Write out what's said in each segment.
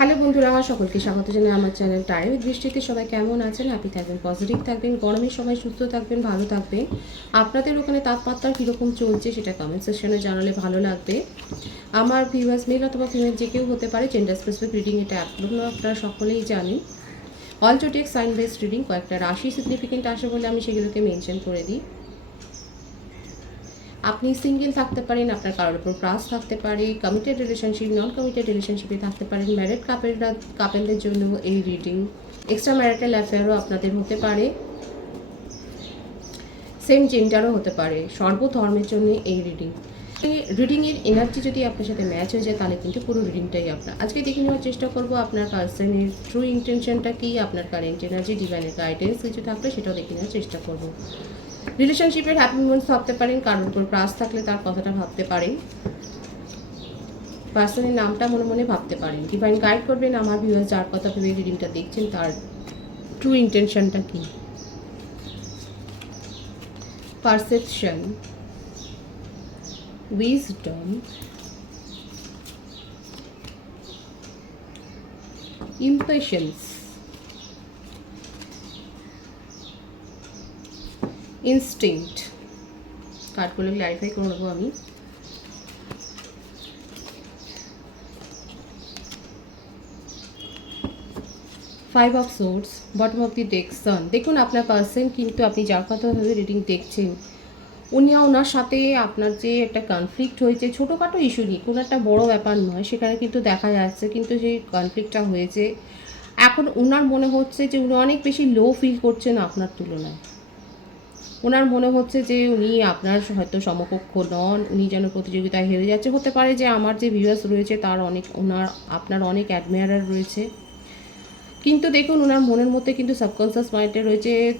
Hello বন্ধুরা, আমার সকলকে স্বাগত জানাই আমার চ্যানেল টাইম দৃষ্টিতে সবাই কেমন আছেন? হ্যাপি থাকবেন পজিটিভ থাকবেন গরমে, সবাই সুস্থ থাকবেন, ভালো থাকবেন। আপনাদের ওখানে তাপমাত্রা কীরকম চলছে সেটা কমেন্ট সেকশনে জানালে ভালো লাগবে। আমার ভিউয়ার্স মেল অথবা ফিমেল যে কেউ হতে পারে জেন্ডার স্পেসিফিক রিডিং এটা আপনারা সকলেই জানেন। All to take sign based reading কয়েকটা রাশি সিগনিফিকেন্ট আসে বলে আমি সেগুলোকে মেনশন করে দিই। আপনি সিঙ্গেল থাকতে পারেন, আপনার কারোর উপর ক্রাস থাকতে পারে কমিটেড রিলেশনশিপ নন কমিটেড রিলেশনশিপে থাকতে পারেন ম্যারিড কাপেলরা কাপেলদের জন্য এই রিডিং এক্সট্রা ম্যারিটাল অ্যাফেয়ারও আপনাদের হতে পারে। সেম জেন্ডারও হতে পারে, সর্বধর্মের জন্য এই রিডিং রিডিংয়ের এনার্জি যদি আপনার সাথে ম্যাচ হয়ে যায়, তাহলে কিন্তু পুরো রিডিংটাই আপনার। আজকে দেখে নেওয়ার চেষ্টা করব আপনার পার্সনের ট্রু ইন্টেনশনটা কী, আপনার কারেন্ট এনার্জি ডিভাইনের গাইডেন্স কিছু থাকলে সেটাও দেখে নেওয়ার চেষ্টা করব। রিলেশনশিপের হ্যাপি মুমেন্টস ভাবতে পারেন কারোর উপর ক্রাস থাকলে তার কথাটা ভাবতে পারেন। পার্সনের নামটা মনে মনে ভাবতে পারেন। ডিভাইন গাইড করবেন আমার ভিউয়ার্স যার কথা ভেবে রিডিংটা দেখছেন, তার ট্রু ইন্টেনশনটা কী? পারসেপশন উইজডম ইম্পেশেন্স ইনস্টিংক্ট কার্ডগুলো ক্লারিফাই করে নেব আমি। Five of swords bottom of the deck sun দেখুন, আপনার পার্সন কিন্তু আপনি যার কথা রিডিং দেখছেন, উনি ওনার সাথে আপনার যে একটা কনফ্লিক্ট হয়েছে, ছোটোখাটো ইস্যু নিয়ে কোনো একটা বড় ব্যাপার নয়, সেখানে কিন্তু দেখা যাচ্ছে, কিন্তু সেই কনফ্লিক্টটা হয়েছে। এখন ওনার মনে হচ্ছে যে উনি অনেক বেশি লো ফিল করছেন আপনার তুলনায়। ওনার মনে হচ্ছে যে উনি আপনার হয়তো সমকক্ষ নন, উনি যেন প্রতিযোগিতায় হেরে যাচ্ছে। হতে পারে যে আমার যে ভিউয়ার্স রয়েছে, তার অনেক, ওনার, আপনার অনেক অ্যাডমায়ারার রয়েছে। কিন্তু দেখুন, ওনার মনের মধ্যে কিন্তু সাবকনসিয়াস মাইন্ডে রয়েছে,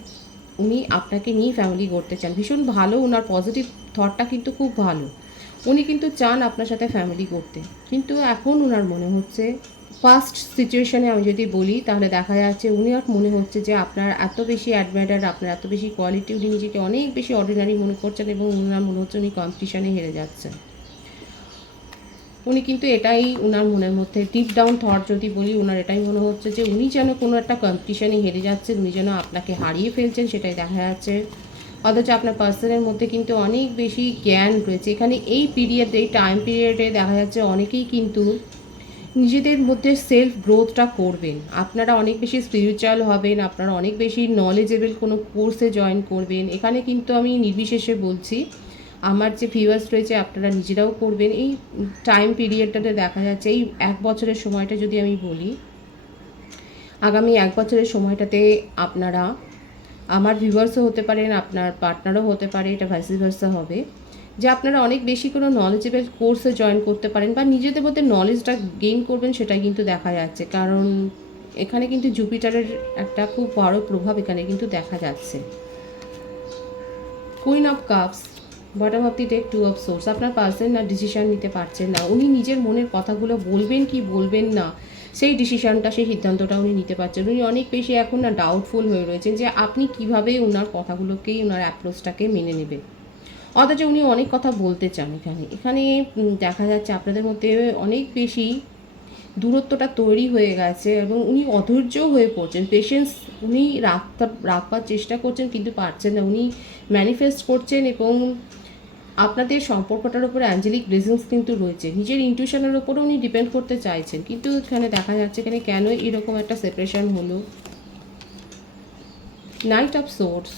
উনি আপনাকে নিয়ে ফ্যামিলি করতে চান। ভীষণ ভালো ওনার পজিটিভ থটটা কিন্তু খুব ভালো। উনি কিন্তু চান আপনার সাথে ফ্যামিলি করতে কিন্তু এখন ওনার মনে হচ্ছে ফার্স্ট সিচুয়েশনে আমি যদি বলি, তাহলে দেখা যাচ্ছে উনি আর মনে হচ্ছে যে আপনার এত বেশি অ্যাডমায়ার আপনার এত বেশি কোয়ালিটি, উনি নিজেকে অনেক বেশি অর্ডিনারি মনে করছেন এবং ওনার মনে হচ্ছে উনি কম্পিটিশনে হেরে যাচ্ছেন। উনি কিন্তু এটাই ওনার মনের মধ্যে ডিপ ডাউন থট যদি বলি ওনার এটাই মনে হচ্ছে যে উনি যেন কোনো একটা কম্পিটিশনে হেরে যাচ্ছেন, উনি যেন আপনাকে হারিয়ে ফেলছেন, সেটাই দেখা যাচ্ছে। অথচ আপনার পার্সনের মধ্যে কিন্তু অনেক বেশি জ্ঞান রয়েছে। এখানে এই পিরিয়ড এই টাইম পিরিয়ডে দেখা যাচ্ছে অনেকেই কিন্তু নিজেদের মধ্যে সেলফ গ্রোথটা করবেন। আপনারা অনেক বেশি স্পিরিচুয়াল হবেন, আপনারা অনেক বেশি নলেজেবল কোনো কোর্সে জয়েন করবেন। এখানে কিন্তু আমি নির্বিশেষে বলছি, আমার যে ভিউয়ার্স রয়েছে, আপনারা নিজেরাও করবেন। এই টাইম পিরিয়ডটাতে দেখা যাচ্ছে, এই এক বছরের সময়টা যদি আমি বলি, আগামী এক বছরের সময়টাতে আপনারা, আমার ভিউয়ার্সও হতে পারেন, আপনার পার্টনারও হতে পারে, এটা ভাইসি ভার্সা হবে। যে আপনারা অনেক বেশি কোনো নলেজেবল কোর্সে জয়েন করতে পারেন বা নিজেদের মধ্যে নলেজটা গেইন করবেন সেটা কিন্তু দেখা যাচ্ছে। কারণ এখানে কিন্তু জুপিটারের একটা খুব বড় প্রভাব এখানে কিন্তু দেখা যাচ্ছে। Queen of cups bottom of the deck two of swords আপনার পার্সন না ডিসিশন নিতে পারছেন না। উনি নিজের মনের কথাগুলো বলবেন কি বলবেন না, সেই ডিসিশনটা সেই সিদ্ধান্তটা উনি নিতে পারছেন। উনি অনেক বেশি এখন না ডাউটফুল হয়ে রয়েছেন যে আপনি কীভাবে ওনার কথাগুলোকেই ওনার অ্যাপ্রোচটাকে মেনে নেবেন। অথচ উনি অনেক কথা বলতে চান এখানে। এখানে দেখা যাচ্ছে আপনাদের মধ্যে অনেক বেশি দূরত্বটা তৈরি হয়ে গেছে এবং উনি অধৈর্য হয়ে পড়ছেন। পেশেন্স উনি রাখতে, রাখবার চেষ্টা করছেন কিন্তু পারছেন না। উনি ম্যানিফেস্ট করছেন এবং আপনাদের সম্পর্কটার উপরে অ্যাঞ্জেলিক ব্লেসিংস কিন্তু রয়েছে। নিজের ইনটিউশনের উপরে উনি ডিপেন্ড করতে চাইছেন। কিন্তু এখানে দেখা যাচ্ছে এখানে কেন এরকম একটা সেপারেশন হলো? Knight of swords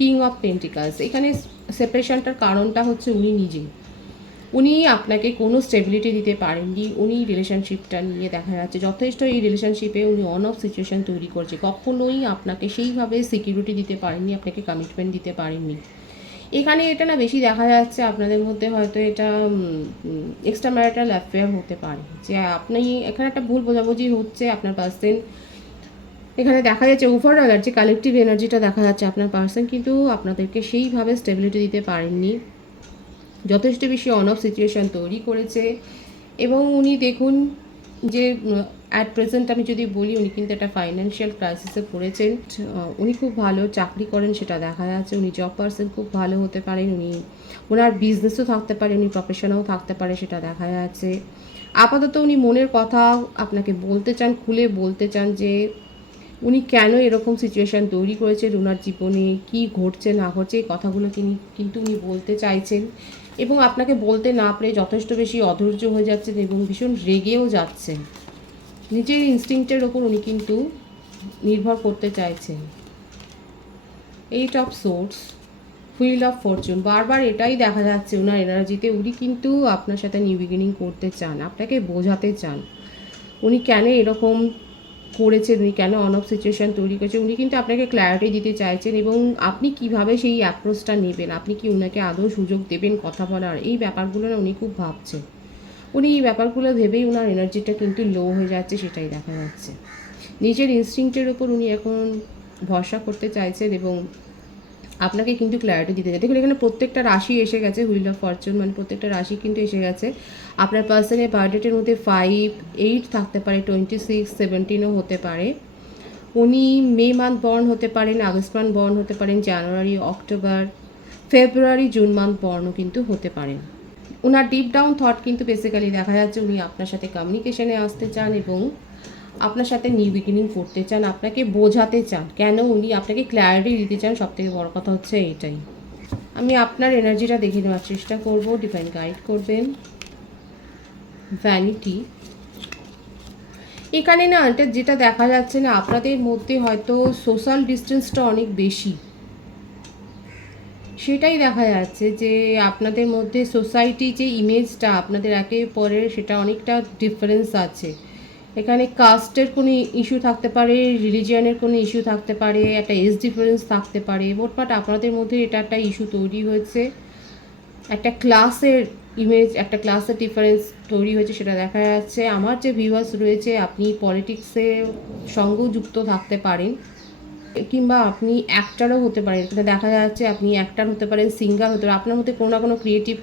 king of pentacles এখানে সেপারেশনটার কারণটা হচ্ছে উনি নিজে। উনি আপনাকে কোনো স্টেবিলিটি দিতে পারেননি, উনি রিলেশনশিপটা নিয়ে দেখা যাচ্ছে। যথেষ্ট এই রিলেশনশিপে উনি অন অফ সিচুয়েশন তৈরি করছে। কখনোই আপনাকে সেইভাবে সিকিউরিটি দিতে পারেননি, আপনাকে কমিটমেন্ট দিতে পারেননি। এখানে এটা না বেশি দেখা যাচ্ছে, আপনাদের মধ্যে হয়তো এটা এক্সট্রা ম্যারিটাল অ্যাফেয়ার হতে পারে। যে আপনি, এখানে একটা ভুল বোঝাবুঝি হচ্ছে আপনার পার্সেন এখানে দেখা যাচ্ছে ওভারঅল আর যে কালেকটিভ এনার্জিটা দেখা যাচ্ছে আপনার পার্সন কিন্তু আপনাদেরকে সেইভাবে স্টেবিলিটি দিতে পারেননি। যথেষ্ট বেশি অন অফ সিচুয়েশন তৈরি করেছে। এবং উনি দেখুন যে অ্যাট প্রেজেন্ট আমি যদি বলি, উনি কিন্তু একটা ফাইন্যান্সিয়াল ক্রাইসিসে পড়েছেন। উনি খুব ভালো চাকরি করেন, সেটা দেখা যাচ্ছে। উনি জব পার্সন খুব ভালো হতে পারেন। উনি, ওনার বিজনেসও থাকতে পারে, উনি প্রফেশনেও থাকতে পারে, সেটা দেখা যাচ্ছে। আপাতত উনি মনের কথা আপনাকে বলতে চান, খুলে বলতে চান যে উনি কেন এরকম সিচুয়েশান তৈরি করেছেন? ওনার জীবনে কি ঘটছে, না ঘটছে, এই কথাগুলো তিনি কিন্তু উনি বলতে চাইছেন। এবং আপনাকে বলতে না পেরে যথেষ্ট বেশি অধৈর্য হয়ে যাচ্ছেন এবং ভীষণ রেগেও যাচ্ছেন। নিজের ইনস্টিংটের ওপর উনি কিন্তু নির্ভর করতে চাইছেন। Eight of swords wheel of fortune বারবার এটাই দেখা যাচ্ছে ওনার এনার্জিতে উনি কিন্তু আপনার সাথে নিউ বিগিনিং করতে চান, আপনাকে বোঝাতে চান। উনি কেন এরকম করেছেন উনি, কেন অন অফ সিচুয়েশান তৈরি করেছে উনি কিন্তু আপনাকে ক্ল্যারিটি দিতে চাইছেন এবং আপনি কীভাবে সেই অ্যাপ্রোচটা নেবেন? আপনি কি ওনাকে আদৌ সুযোগ দেবেন কথা বলার? এই ব্যাপারগুলো না উনি খুব ভাবছেন। উনি এই ব্যাপারগুলো ভেবেই ওনার এনার্জিটা কিন্তু লো হয়ে যাচ্ছে সেটাই দেখা যাচ্ছে। নিজের ইনস্টিংটের ওপর উনি এখন ভরসা করতে চাইছেন এবং আপনাকে কিন্তু ক্ল্যারিটি দিতে চাই। দেখুন, এখানে প্রত্যেকটা রাশি এসে গেছে হুইল অফ ফরচুন মানে প্রত্যেকটা রাশি কিন্তু এসে গেছে। আপনার পার্সনের বার্থডেটের মধ্যে ফাইভ এইট থাকতে পারে টোয়েন্টি সিক্স সেভেন্টিনও হতে পারে। উনি মে মান্থ বর্ন হতে পারেন, আগস্ট মান্থ বর্ন হতে পারেন January October February June month বর্নও কিন্তু হতে পারেন। ওনার ডিপ ডাউন থট কিন্তু বেসিক্যালি দেখা যাচ্ছে উনি আপনার সাথে কমিউনিকেশনে আসতে চান এবং আপনার সাথে নিউ বিগিনিং করতে চান, আপনাকে বোঝাতে চান, কেন উনি আপনাকে ক্ল্যারিটি দিতে চান সব থেকে বড় কথা হচ্ছে এটাই। আমি আপনার এনার্জিটা দেখে নেওয়ার চেষ্টা করব ডিফাইন গাইড করবেন। ভ্যানিটি এখানে না এটা যেটা দেখা যাচ্ছে না, আপনাদের মধ্যে হয়তো সোশ্যাল ডিস্টেন্সটা অনেক বেশি। সেটাই দেখা যাচ্ছে যে আপনাদের মধ্যে সোসাইটি যে ইমেজটা আপনাদের একে পরের সেটা অনেকটা ডিফারেন্স আছে। এখানে কাস্টের কোনো ইস্যু থাকতে পারে রিলিজিয়ানের কোনো ইস্যু থাকতে পারে, একটা এজ ডিফারেন্স থাকতে পারে মোটমাট আপনাদের মধ্যে এটা একটা ইস্যু তৈরি হয়েছে। একটা ক্লাসের ইমেজ একটা ক্লাসের ডিফারেন্স তৈরি হয়েছে সেটা দেখা যাচ্ছে। আমার যে ভিউয়ার্স রয়েছে, আপনি পলিটিক্সের সঙ্গেও যুক্ত থাকতে পারেন, কিংবা আপনি অ্যাক্টারও হতে পারেন। দেখা যাচ্ছে আপনি অ্যাক্টার হতে পারেন সিঙ্গার হতে পারেন। আপনার মধ্যে কোনো না কোনো ক্রিয়েটিভ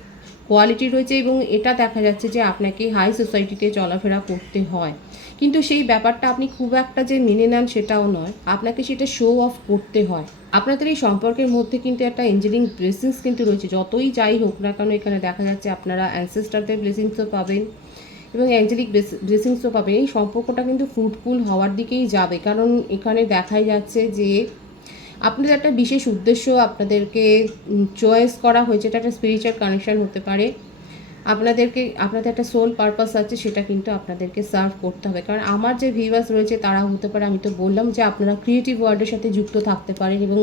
কোয়ালিটি রয়েছে এবং এটা দেখা যাচ্ছে যে আপনাকে হাই সোসাইটিতে চলাফেরা করতে হয়। কিন্তু সেই ব্যাপারটা আপনি খুব একটা যে মেনে নেন সেটাও নয়। আপনাকে সেটা শো অফ করতে হয়। আপনাদের এই সম্পর্কের মধ্যে কিন্তু একটা ইঞ্জিনিয়ারিং ব্লেসিংস কিন্তু রয়েছে। যতই যাই হোক না কেন এখানে দেখা যাচ্ছে আপনারা অ্যানসেস্টারদের ব্লেসিংসও পাবেন এবং অ্যাঞ্জেলিক ব্লেসিংসও পাবেন। এই সম্পর্কটা কিন্তু ফ্রুটফুল হওয়ার দিকেই যাবে। কারণ এখানে দেখাই যাচ্ছে যে আপনাদের একটা বিশেষ উদ্দেশ্য আপনাদেরকে চয়েস করা হয়েছে, এটা একটা স্পিরিচুয়াল কানেকশন হতে পারে। আপনাদেরকে, আপনাদের একটা সোল পারপাস আছে, সেটা কিন্তু আপনাদেরকে সার্ভ করতে হবে। কারণ আমার যে ভিউয়ার্স রয়েছে তারা হতে পারে, আমি তো বললাম যে আপনারা ক্রিয়েটিভ ওয়ার্ল্ডের সাথে যুক্ত থাকতে পারেন এবং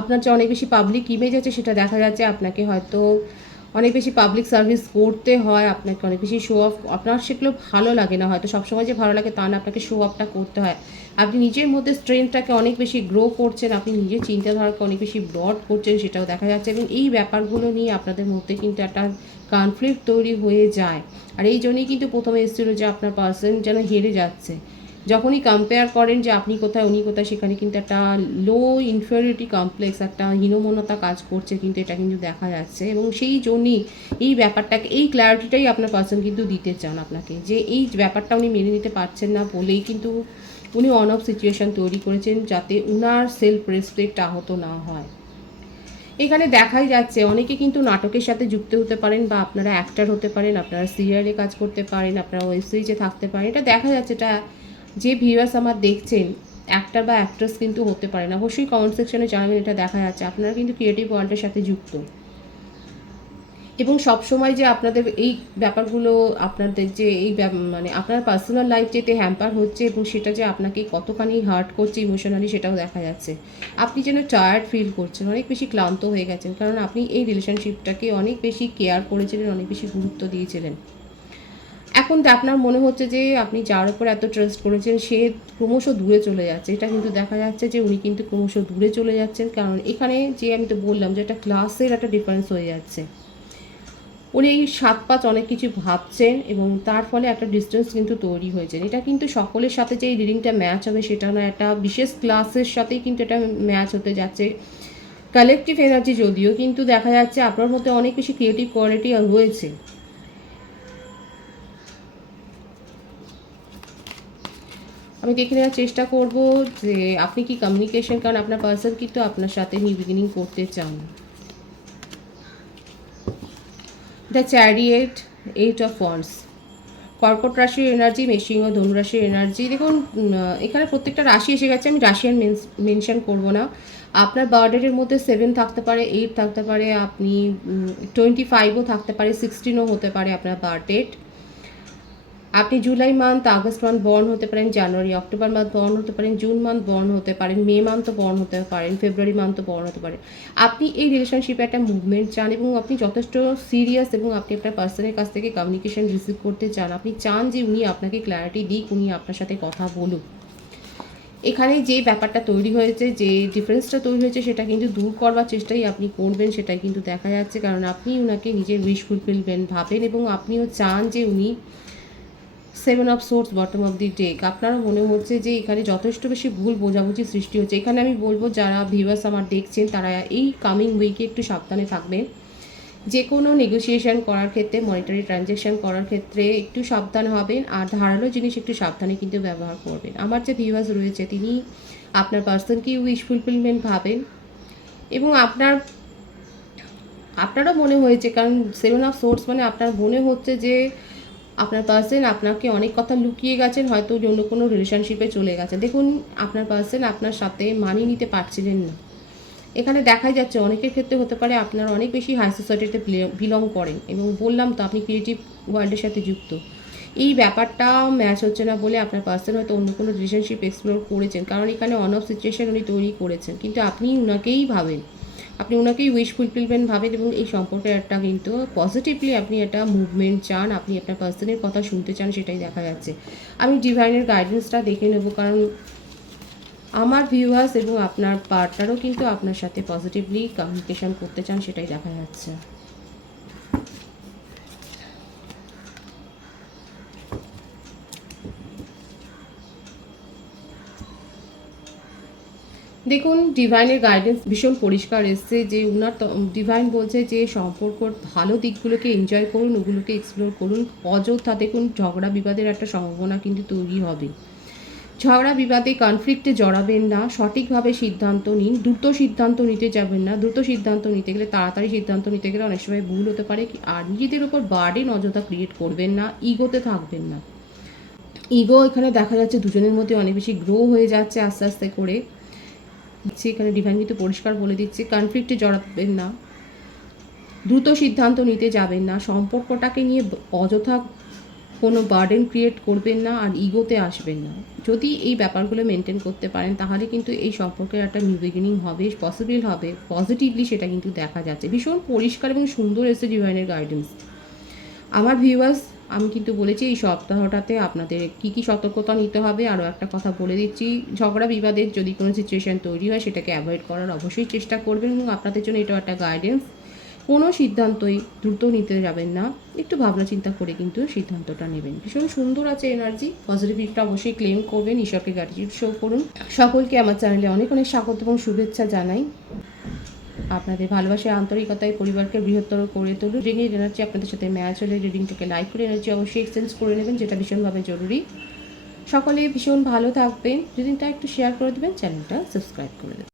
আপনার যে অনেক বেশি পাবলিক ইমেজ আছে, সেটা দেখা যাচ্ছে, আপনাকে হয়তো অনেক বেশি পাবলিক সার্ভিস করতে হয়, আপনাকে অনেক বেশি শো অফ আপনার সেগুলো ভালো লাগে না, হয়তো সবসময় যে ভালো লাগে তা না, আপনাকে শো অফটা করতে হয়। আপনি নিজের মধ্যে স্ট্রেংথটাকে অনেক বেশি গ্রো করছেন, আপনি নিজের চিন্তাধারাকে অনেক বেশি ব্রড করছেন, সেটাও দেখা যাচ্ছে। এবং এই ব্যাপারগুলো নিয়ে আপনাদের মধ্যে কিন্তু একটা কনফ্লিক্ট তৈরি হয়ে যায়। আর এই জন্যই কিন্তু প্রথমে এসেছিল যে আপনার পার্সন যেন হেরে যাচ্ছে। যখনই কম্পেয়ার করেন যে আপনি কোথায়, উনি কোথায়, সেখানে কিন্তু একটা লো ইনফিরিয়রিটি কমপ্লেক্স একটা হীনমন্যতা কাজ করছে কিন্তু এটা কিন্তু দেখা যাচ্ছে। এবং সেই জন্যই এই ব্যাপারটাকে, এই ক্ল্যারিটিটাই আপনার পার্সন কিন্তু দিতে চান আপনাকে। যে এই ব্যাপারটা উনি মেনে নিতে পারছেন না বলেই কিন্তু উনি অন অফ সিচুয়েশন তৈরি করেছেন যাতে উনার সেলফ রেসপেক্ট আহত না হয়। এখানে দেখাই যাচ্ছে, অনেকে কিন্তু নাটকের সাথে যুক্ত হতে পারেন বা আপনারা অ্যাক্টার হতে পারেন, আপনারা সিরিয়ালে কাজ করতে পারেন, আপনারা ওয়েব সিরিজে থাকতে পারেন। এটা দেখা যাচ্ছে, এটা যে ভিউয়ার্স আমার দেখছেন অ্যাক্টার বা অ্যাক্ট্রেস কিন্তু হতে পারেন অবশ্যই কমেন্ট সেকশনে জানাবেন, এটা দেখা যাচ্ছে। আপনারা কিন্তু ক্রিয়েটিভ ওয়ার্ল্ডের সাথে যুক্ত। এবং সব সময় যে আপনাদের এই ব্যাপারগুলো, আপনাদের যে এই মানে আপনার পার্সোনাল লাইফ যেতে হ্যাম্পার হচ্ছে এবং সেটা যে আপনাকে কতখানি হার্ট করছে ইমোশনালি সেটাও দেখা যাচ্ছে। আপনি যেন টায়ার্ড ফিল করছেন, অনেক বেশি ক্লান্ত হয়ে গেছেন। কারণ আপনি এই রিলেশনশিপটাকে অনেক বেশি কেয়ার করেছিলেন, অনেক বেশি গুরুত্ব দিয়েছিলেন। এখন তো আপনার মনে হচ্ছে যে আপনি যার উপর এত ট্রাস্ট করেছেন, সে ক্রমশ দূরে চলে যাচ্ছে। এটা কিন্তু দেখা যাচ্ছে যে উনি কিন্তু ক্রমশ দূরে চলে যাচ্ছেন। কারণ এখানে যে আমি তো বললাম যে একটা ক্লাসের একটা ডিফারেন্স হয়ে যাচ্ছে। উনি এই সাত পাঁচ অনেক কিছু ভাবছেন এবং তার ফলে একটা ডিস্টেন্স কিন্তু তৈরি হয়েছে। এটা কিন্তু সকলের সাথে যে এই রিডিংটা ম্যাচ হবে, সেটা না, একটা বিশেষ ক্লাসের সাথেই কিন্তু এটা ম্যাচ হতে যাচ্ছে। কালেকটিভ এনার্জি যদিও কিন্তু দেখা যাচ্ছে আপনার মধ্যে অনেক বেশি ক্রিয়েটিভ কোয়ালিটি রয়েছে। আমি দেখে নেওয়ার চেষ্টা করব যে আপনি কি কমিউনিকেশন কারণ আপনার পার্সন কিন্তু আপনার সাথে নিউ বিগিনিং করতে চান। The chariot eight of wands কর্কট রাশির এনার্জি মেশিং ও ধনু রাশির এনার্জি দেখুন এখানে প্রত্যেকটা রাশি এসে গেছে, আমি রাশিয়ান মেনশন করব না। আপনার বার্থডেটের মধ্যে সেভেন থাকতে পারে এইট থাকতে পারে, আপনি টোয়েন্টি ফাইভও থাকতে পারে সিক্সটিনও হতে পারে আপনার বার্থডেট আপনি July month August month born হতে পারেন, জানুয়ারি, অক্টোবর মান্থ বর্ন হতে পারেন, জুন মান্থ বর্ন হতে পারেন, মে মান্থও বর্ন হতে পারেন, ফেব্রুয়ারি মান্থও বর্ন হতে পারেন। আপনি এই রিলেশনশিপে একটা মুভমেন্ট চান এবং আপনি যথেষ্ট সিরিয়াস এবং আপনি আপনার পার্সনের কাছ থেকে কমিউনিকেশন রিসিভ করতে চান, আপনি চান যে উনি আপনাকে ক্ল্যারিটি দিক, উনি আপনার সাথে কথা বলুক। এখানে যে ব্যাপারটা তৈরি হয়েছে, যে ডিফারেন্সটা তৈরি হয়েছে, সেটা কিন্তু দূর করবার চেষ্টাই আপনি করবেন, সেটাই কিন্তু দেখা যাচ্ছে। কারণ আপনি উনাকে নিজের উইশ ফুলফিলমেন্ট ভাবেন এবং আপনিও চান যে উনি seven of swords bottom of the deck আপনারও মনে হচ্ছে যে এখানে যথেষ্ট বেশি ভুল বোঝাবুঝি সৃষ্টি হচ্ছে। এখানে আমি বলব, যারা ভিউয়ার্স আমার দেখছেন, তারা এই কামিং উইকে একটু সাবধানে থাকবেন। যে কোনো নেগোসিয়েশন করার ক্ষেত্রে মনিটারি ট্রানজ্যাকশন করার ক্ষেত্রে একটু সাবধান হবেন আর ধারালো জিনিস একটু সাবধানে কিন্তু ব্যবহার করবেন। আমার যে ভিউয়ার্স রয়েছে, তিনি আপনার পার্সনকে উইশ ফুলফিলমেন্ট ভাবেন এবং আপনার, আপনারও মনে হয়েছে, কারণ সেভেন অফ সোর্স মানে আপনার মনে হচ্ছে যে আপনার পার্সন আপনাকে অনেক কথা লুকিয়ে গেছেন, হয়তো অন্য কোনো রিলেশনশিপে চলে গেছে। দেখুন, আপনার পার্সন আপনার সাথে মানিয়ে নিতে পারছিলেন না। এখানে দেখাই যাচ্ছে, অনেকের ক্ষেত্রে হতে পারে আপনার অনেক বেশি হাই সোসাইটিতে বিলং করেন এবং বললাম তো আপনি ক্রিয়েটিভ ওয়ার্ল্ডের সাথে যুক্ত। এই ব্যাপারটা ম্যাচ হচ্ছে না বলে আপনার পার্সন হয়তো অন্য কোনো রিলেশনশিপ এক্সপ্লোর করেছেন। কারণ এখানে অন অফ সিচুয়েশন উনি তৈরি করেছেন। কিন্তু আপনি ওনাকেই ভাবেন। আপনি ওনাকেই উইশ ফুলফিলমেন্ট ভাবেন এবং এই সম্পর্কে একটা কিন্তু পজিটিভলি আপনি একটা মুভমেন্ট চান, আপনি আপনার পার্সনের কথা শুনতে চান, সেটাই দেখা যাচ্ছে। আমি ডিভাইনের গাইডেন্সটা দেখে নেব কারণ আমার ভিউয়ার্স এবং আপনার পার্টনারও কিন্তু আপনার সাথে পজিটিভলি কমিউনিকেশন করতে চান, সেটাই দেখা যাচ্ছে। দেখুন ডিভাইনের গাইডেন্স ভীষণ পরিষ্কার এসছে যে উনার ডিভাইন বলছে যে সম্পর্ক, ভালো দিকগুলোকে এনজয় করুন, ওগুলোকে এক্সপ্লোর করুন। অযথা দেখুন, ঝগড়া বিবাদের একটা সম্ভাবনা কিন্তু তৈরি হবে। ঝগড়া বিবাদে কনফ্লিক্টে জড়াবেন না, সঠিকভাবে সিদ্ধান্ত নিন, দ্রুত সিদ্ধান্ত নিতে যাবেন না। দ্রুত সিদ্ধান্ত নিতে গেলে, তাড়াতাড়ি সিদ্ধান্ত নিতে গেলে অনেক সময় ভুল হতে পারে, আর নিজেদের উপর বার্ডেন অযথা ক্রিয়েট করবেন না ইগোতে থাকবেন না। ইগো এখানে দেখা যাচ্ছে দুজনের মধ্যে অনেক বেশি গ্রো হয়ে যাচ্ছে আস্তে আস্তে করে। দিচ্ছি, এখানে ডিভাইন কিন্তু পরিষ্কার বলে দিচ্ছে কনফ্লিক্টে জড়াবেন না। দ্রুত সিদ্ধান্ত নিতে যাবেন না, সম্পর্কটাকে নিয়ে অযথা কোনো বার্ডেন ক্রিয়েট করবেন না আর ইগোতে আসবেন না। যদি এই ব্যাপারগুলো মেনটেন করতে পারেন, তাহলে কিন্তু এই সম্পর্কের একটা নিউ বিগিনিং হবে পসিবল হবে পজিটিভলি সেটা কিন্তু দেখা যাচ্ছে। ভীষণ পরিষ্কার এবং সুন্দর এসে ডিভাইনের গাইডেন্স আমার ভিউয়ার্স আমি কিন্তু বলেছি এই সপ্তাহটাতে আপনাদের কি কি সতর্কতা নিতে হবে, আরও একটা কথা বলে দিচ্ছি। ঝগড়া বিবাদের যদি কোনো সিচুয়েশান তৈরি হয়, সেটাকে অ্যাভয়েড করার অবশ্যই চেষ্টা করবেন এবং আপনাদের জন্য এটাও একটা গাইডেন্স কোনো সিদ্ধান্তই দ্রুত নিতে যাবেন না। একটু ভাবনা চিন্তা করে কিন্তু সিদ্ধান্তটা নেবেন। ভীষণ সুন্দর আছে এনার্জি পজিটিভিটিটা অবশ্যই ক্লেম করবেন, ঈশ্বরকে গ্র্যাটিটিউড শো করুন। সকলকে আমার চ্যানেলে অনেক অনেক স্বাগত এবং শুভেচ্ছা জানাই। আপনাদের ভালোবাসার আন্তরিকতায় পরিবারকে বৃহত্তর করে তুলুন। রিডিং এনার্জি আপনাদের সাথে ম্যাচ হলে রিডিংটাকে লাইক করে এনার্জি অবশ্যই এক্সচেঞ্জ করে নেবেন, যেটা ভীষণভাবে জরুরি। সকলে ভীষণ ভালো থাকবেন। রিডিংটা একটু শেয়ার করে দেবেন চ্যানেলটা সাবস্ক্রাইব করে দেবেন।